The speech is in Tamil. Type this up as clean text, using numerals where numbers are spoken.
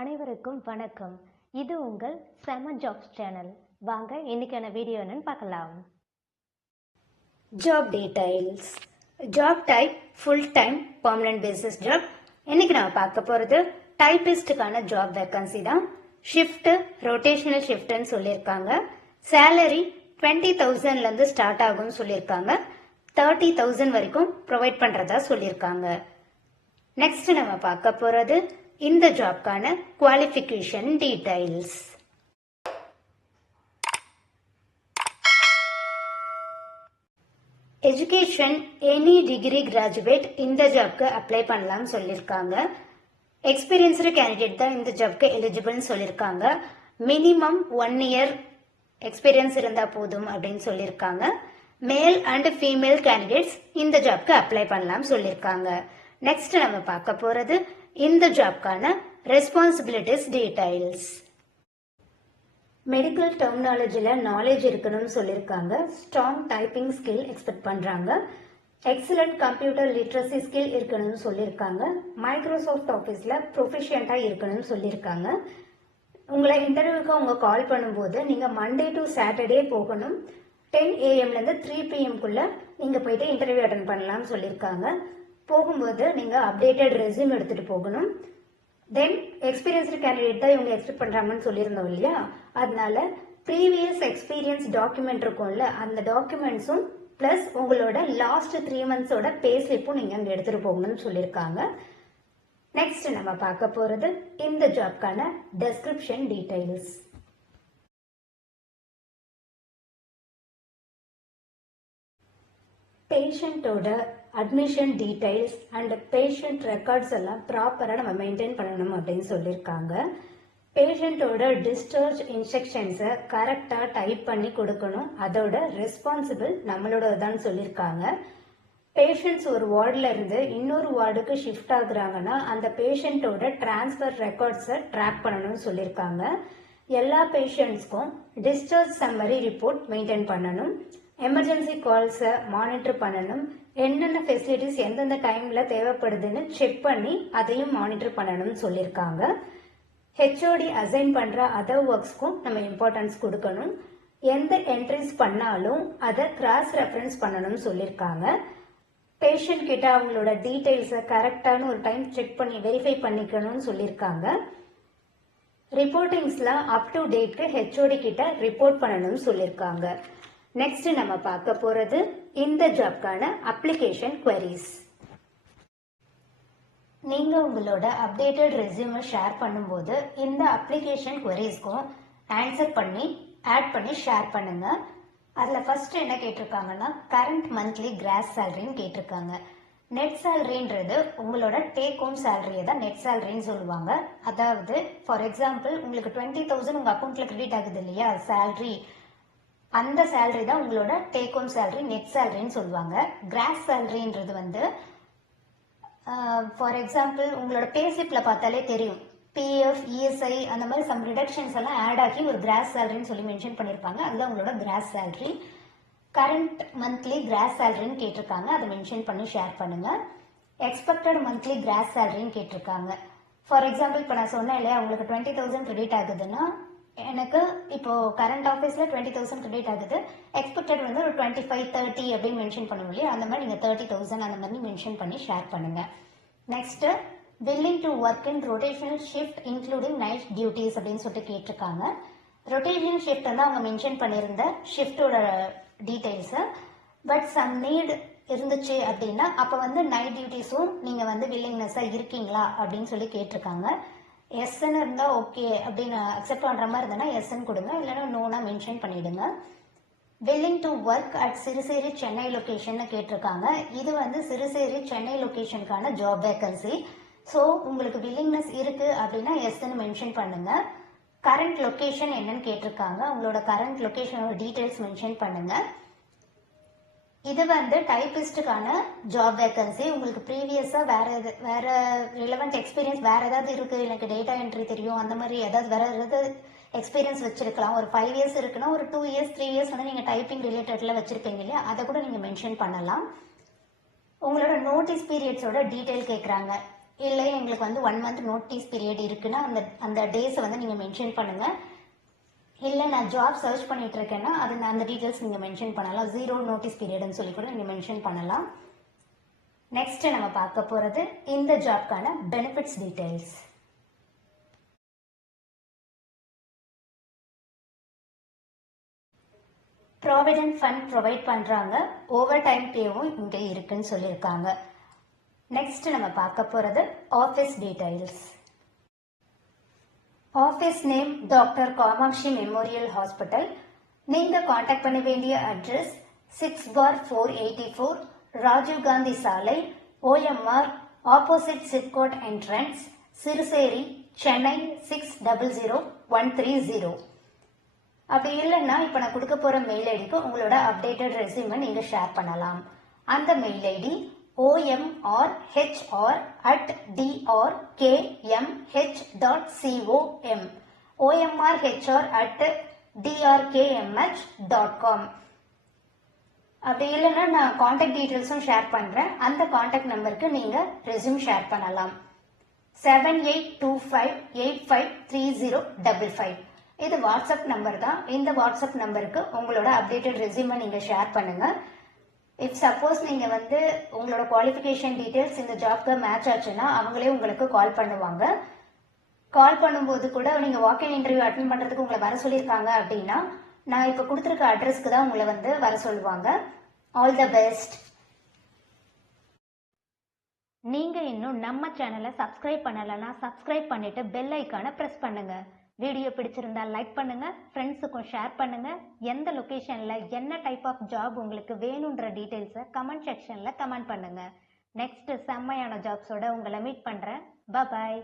அனைவருக்கும் வணக்கம். இது உங்கள் செம ஜாப்ஸ் சேனல். வாங்க இன்னைக்கான வீடியோ என்னன்னு பார்க்கலாம். Job details. Job type full time permanent basis job. இன்னைக்கு நான் பார்க்க போறது டைபிஸ்டுக்கான ஜாப் வேகன்சி தான். ஷிஃப்ட் ரொட்டேஷனல் ஷிஃப்ட்னு சொல்லியிருக்காங்க. சேலரி 20,000ல இருந்து ஸ்டார்ட் ஆகும்னு சொல்லியிருக்காங்க. 30,000 வரைக்கும் ப்ரொவைட் பண்றதா சொல்லியிருக்காங்க. நெக்ஸ்ட் நம்ம பார்க்க போறது இந்த ஜாப்க்கான qualification details. Education any degree graduate இந்த ஜாப்க்கு அப்ளை பண்ணலாம்னு சொல்லியிருக்காங்க. எக்ஸ்பீரியன்ஸ்டு கேண்டிடேட் தான் இந்த ஜாப்க்கு எலிஜிபிள்னு சொல்லியிருக்காங்க. மினிமம் 1 இயர் எக்ஸ்பீரியன்ஸ் இருந்தா போதும் அப்படின்னு சொல்லியிருக்காங்க. மேல் அண்ட் ஃபீமேல் கேண்டிடேட்ஸ் இந்த ஜாப்க்கு அப்ளை பண்ணலாம் சொல்லியிருக்காங்க. நெக்ஸ்ட் நம்ம பார்க்க போறது இந்த ஜாப்க்கான ரெஸ்பான்சிபிலிட்டிஸ் டீடைல்ஸ். மெடிக்கல் டெர்மினாலஜில நாலேஜ் இருக்கணும்னு சொல்லியிருக்காங்க. ஸ்ட்ராங் டைப்பிங் ஸ்கில் எக்ஸ்பெக்ட் பண்றாங்க. எக்ஸலண்ட் கம்ப்யூட்டர் லிட்ரஸி ஸ்கில் இருக்கணும்னு சொல்லியிருக்காங்க. மைக்ரோசாஃப்ட் ஆஃபீஸ்ல ப்ரொஃபிஷியண்டா இருக்கணும்னு சொல்லியிருக்காங்க. உங்களை இன்டர்வியூக்கு அவங்க கால் பண்ணும்போது நீங்க மண்டே டு சாட்டர்டே போகணும். 10 AM இருந்து 3 PM நீங்க போயிட்டு இன்டர்வியூ அட்டன் பண்ணலாம்னு சொல்லியிருக்காங்க. போகும்போது நீங்க அப்டேட்டட் ரெஸ்யூம் எடுத்துட்டு போகணும். தென் எக்ஸ்பீரியன்ஸ்டு கேண்டிடேட் தான் இவங்க எக்ஸ்பெக்ட் பண்றாங்கன்னு சொல்லியிருந்தோம் இல்லையா, அதனால ப்ரீவியஸ் எக்ஸ்பீரியன்ஸ் டாக்குமெண்ட் இருக்கும்ல, அந்த டாக்குமெண்ட்ஸும் பிளஸ் உங்களோட லாஸ்ட் 3 monthsோட பே ஸ்லிப்பும் நீங்க அங்க எடுத்துட்டு போகணும்னு சொல்லியிருக்காங்க. நெக்ஸ்ட் நம்ம பார்க்க போறது இந்த ஜாப்க்கான டெஸ்கிரிப்ஷன் டீடைல்ஸ். பேஷண்டோட admission details and patient records எல்லாம் ப்ராப்பராக நம்ம மெயின்டைன் பண்ணணும் அப்படின்னு சொல்லியிருக்காங்க. பேஷண்டோட டிஸ்சார்ஜ் இன்ஸ்ட்ரக்ஷன்ஸை கரெக்டாக டைப் பண்ணி கொடுக்கணும். அதோட ரெஸ்பான்சிபிள் நம்மளோட தான் சொல்லியிருக்காங்க. பேஷண்ட்ஸ் ஒரு வார்டில் இருந்து இன்னொரு வார்டுக்கு ஷிஃப்ட் ஆகுறாங்கன்னா அந்த பேஷண்டோட டிரான்ஸ்ஃபர் ரெக்கார்ட்ஸை ட்ராக் பண்ணணும்னு சொல்லியிருக்காங்க. எல்லா பேஷண்ட்ஸ்க்கும் டிஸ்சார்ஜ் சம்மரி ரிப்போர்ட் மெயின்டைன் பண்ணணும். எமர்ஜென்சி கால்ஸை மானிட்டர் பண்ணணும். என்னென்ன ஃபெசிலிட்டிஸ் எந்தெந்த டைம்ல தேவைப்படுதுன்னு செக் பண்ணி அதையும் மானிட்டர் பண்ணணும்னு சொல்லியிருக்காங்க. ஹெச்ஓடி அசைன் பண்ற அதர் ஒர்க்ஸ்க்கும் நம்ம இம்பார்ட்டன்ஸ் கொடுக்கணும். எந்த என்ட்ரிஸ் பண்ணாலும் அதை கிராஸ் ரெஃபரன்ஸ் பண்ணணும்னு சொல்லியிருக்காங்க. பேஷண்ட் கிட்ட அவங்களோட டீடைல்ஸை கரெக்டான ஒரு டைம் செக் பண்ணி வெரிஃபை பண்ணிக்கணும்னு சொல்லியிருக்காங்க. ரிப்போர்ட்டிங்ஸ்லாம் அப் டு டேட்க்கு ஹெச்ஓடி கிட்ட ரிப்போர்ட் பண்ணணும்னு சொல்லியிருக்காங்க. நெக்ஸ்ட் நம்ம பார்க்க போறது இந்த ஜாப்க்கான அப்ளிகேஷன் குவரிஸ். நீங்க உங்களோட அப்டேட்டட் ரெஸ்யூமை ஷேர் பண்ணும்போது இந்த அப்ளிகேஷன் குவரிஸ்க்கும் ஆன்சர் பண்ணி ஆட் பண்ணி ஷேர் பண்ணுங்க. அதுல ஃபர்ஸ்ட் என்ன கேட்டிருக்காங்கன்னா கரண்ட் மந்த்லி கிராஸ் சேலரின்னு கேட்டிருக்காங்க. நெட் சேலரின்றது உங்களோட டேக் ஹோம் சேலரியை தான் நெட் சேலரின்னு சொல்லுவாங்க. அதாவது ஃபார் எக்ஸாம்பிள் உங்களுக்கு 20,000 உங்க அக்கௌண்ட்ல கிரெடிட் ஆகுது இல்லையா சேலரி, அந்த சேலரி தான் உங்களோட டேக் ஹோம் சேலரி, நெட் சேலரின்னு சொல்லுவாங்க. கிராஸ் சேலரின்றது வந்து ஃபார் எக்ஸாம்பிள் உங்களோட பே ஸ்லிப்ல பார்த்தாலே தெரியும், பிஎஃப் இஎஸ்ஐ அந்த மாதிரி சம் ரிடக்ஷன்ஸ் எல்லாம் ஆட் ஆகி ஒரு கிராஸ் சேலரின்னு சொல்லி மென்ஷன் பண்ணியிருப்பாங்க. அதுதான் உங்களோட gross salary. Current monthly gross சேலரின்னு கேட்டிருக்காங்க, அதை மென்ஷன் பண்ணி ஷேர் பண்ணுங்க. எக்ஸ்பெக்டட் மந்த்லி கிராஸ் சேலரின்னு கேட்டிருக்காங்க. ஃபார் எக்ஸாம்பிள் இப்போ நான் சொன்னேன் இல்லையா, உங்களுக்கு 20,000 கிரெடிட் ஆகுதுன்னா எனக்கு இப்போ கரண்ட் ஆஃபீஸ்ல 20,000 கிரெடிட் ஆகுது, எக்ஸ்பெக்டட் வந்து ஒரு 25, 30 அப்படின்னு மென்ஷன் பண்ணுவோம் இல்லையா, அந்த மாதிரி நீங்க 30,000 அந்த மாதிரி மென்ஷன் பண்ணி ஷேர் பண்ணுங்க. Next willing to work in rotational shift including night duties அப்படின்னு சொல்லிட்டு கேட்டிருக்காங்க. ரொட்டேஷனல் ஷிஃப்ட் வந்து அவங்க மென்ஷன் பண்ணியிருந்த ஷிஃப்டோட டீடைல்ஸ். பட் சம் நீட் இருந்துச்சு அப்படின்னா அப்ப வந்து நைட் டியூட்டிஸும் நீங்க வந்து வில்லிங்னஸா இருக்கீங்களா அப்படின்னு சொல்லி கேட்டிருக்காங்க. எஸ்ன்னு இருந்தா ஓகே அப்படின்னு அக்செப்ட் பண்ற மாதிரி இருந்தா எஸ்ன்னு கொடுங்க, இல்லைன்னா நோனா மென்ஷன் பண்ணிடுங்க. Willing to work at Siruseri Chennai location கேட்டிருக்காங்க. இது வந்து சிறுசேரி சென்னை லொகேஷனுக்கான ஜாப் வேகன்சி. ஸோ உங்களுக்கு வில்லிங்னஸ் இருக்கு அப்படின்னா எஸ்ன்னு மென்ஷன் பண்ணுங்க. கரண்ட் லொகேஷன் என்னன்னு கேட்டிருக்காங்க, உங்களோட கரண்ட் லொகேஷனோட டீடைல்ஸ் மென்ஷன் பண்ணுங்க. இது வந்து டைபிஸ்டுக்கான ஜாப் வேகன்சி. உங்களுக்கு ப்ரீவியஸா வேற ரிலவெண்ட் எக்ஸ்பீரியன்ஸ் வேற ஏதாவது இருக்கு, எனக்கு டேட்டா என்ட்ரி தெரியும் அந்த மாதிரி ஏதாவது வேற ஏதாவது எக்ஸ்பீரியன்ஸ் வச்சிருக்கலாம். ஒரு 5 years இருக்குன்னா ஒரு 2 years 3 years வந்து நீங்க டைப்பிங் ரிலேட்டட்ல வச்சிருப்பீங்க இல்லையா, அதை கூட நீங்க மென்ஷன் பண்ணலாம். உங்களோட நோட்டீஸ் பீரியட்ஸோட டீடைல் கேட்குறாங்க. இல்லை எங்களுக்கு வந்து 1 மந்த் நோட்டீஸ் பீரியட் இருக்குன்னா அந்த டேஸை வந்து நீங்கள் மென்ஷன் பண்ணுங்கள். இல்லை நான் ஜாப் சர்ச் பண்ணிட்டு இருக்கேன்னா அந்த டீட்டெயில்ஸ் நீங்கள் மென்ஷன் பண்ணலாம். 0 நோட்டீஸ் பீரியட்னு சொல்லி கூட நீங்கள் மென்ஷன் பண்ணலாம். நெக்ஸ்ட் நம்ம பார்க்க போகிறது இந்த ஜாப்க்கான benefits details. Provident fund provide பண்ணுறாங்க. ஓவர் டைம் பேவும் இங்கே இருக்குன்னு சொல்லியிருக்காங்க. நெக்ஸ்ட் நம்ம பார்க்க போகிறது office details. Office name doctor Kamatchi memorial hospital. நீங்கள் காண்டாக்ட் பண்ண வேண்டிய address 6/484 Rajiv Gandhi Salai, OMR, opposite SIPCOT entrance, Siruseri, Chennai 600130. அப்படி இல்லைன்னா இப்போ நான் கொடுக்க போகிற மெயில் ஐடிக்கு உங்களோட அப்டேட்டட் ரெஸ்யூமை நீங்கள் ஷேர் பண்ணலாம். அந்த மெயில் ஐடி omrhr@drkmh.com, omrhr@drkmh.com. அப்படி இல்லைன்னா நான் காண்டாக்ட் டீட்டெயில்ஸும் ஷேர் பண்ணுறேன். அந்த காண்டாக்ட் நம்பருக்கு நீங்கள் ரெஸ்யூம் ஷேர் பண்ணலாம். 7825853055. இது வாட்ஸ்அப் நம்பர் தான். இந்த வாட்ஸ்அப் நம்பருக்கு உங்களோட அப்டேட்டட் ரெஸ்யூமை நீங்கள் ஷேர் பண்ணுங்கள். இஃப் சப்போஸ் நீங்கள் வந்து உங்களோட குவாலிஃபிகேஷன் டீட்டெயில்ஸ் இந்த ஜாப்க்கு மேட்ச் ஆச்சுன்னா அவங்களே உங்களுக்கு கால் பண்ணுவாங்க. கால் பண்ணும்போது கூட நீங்கள் வாக்கிங் இன்டர்வியூ அட்டென்ட் பண்ணுறதுக்கு உங்களை வர சொல்லியிருக்காங்க அப்படின்னா நான் இப்போ கொடுத்துருக்க அட்ரஸ்க்கு தான் உங்களை வந்து வர சொல்லுவாங்க. All the best. நீங்கள் இன்னும் நம்ம சேனலை சப்ஸ்கிரைப் பண்ணலைன்னா சப்ஸ்கிரைப் பண்ணிட்டு பெல் ஐக்கானை ப்ரெஸ் பண்ணுங்க. வீடியோ பிடிச்சிருந்தா லைக் பண்ணுங்க, ஃப்ரெண்ட்ஸுக்கும் ஷேர் பண்ணுங்க. எந்த லொகேஷன்ல என்ன டைப் ஆஃப் ஜாப் உங்களுக்கு வேணுன்ற டீட்டெயில்ஸை கமெண்ட் செக்ஷன்ல கமெண்ட் பண்ணுங்க. நெக்ஸ்ட் செம்மையான ஜாப்ஸோட உங்களை மீட் பண்றேன். பாய்.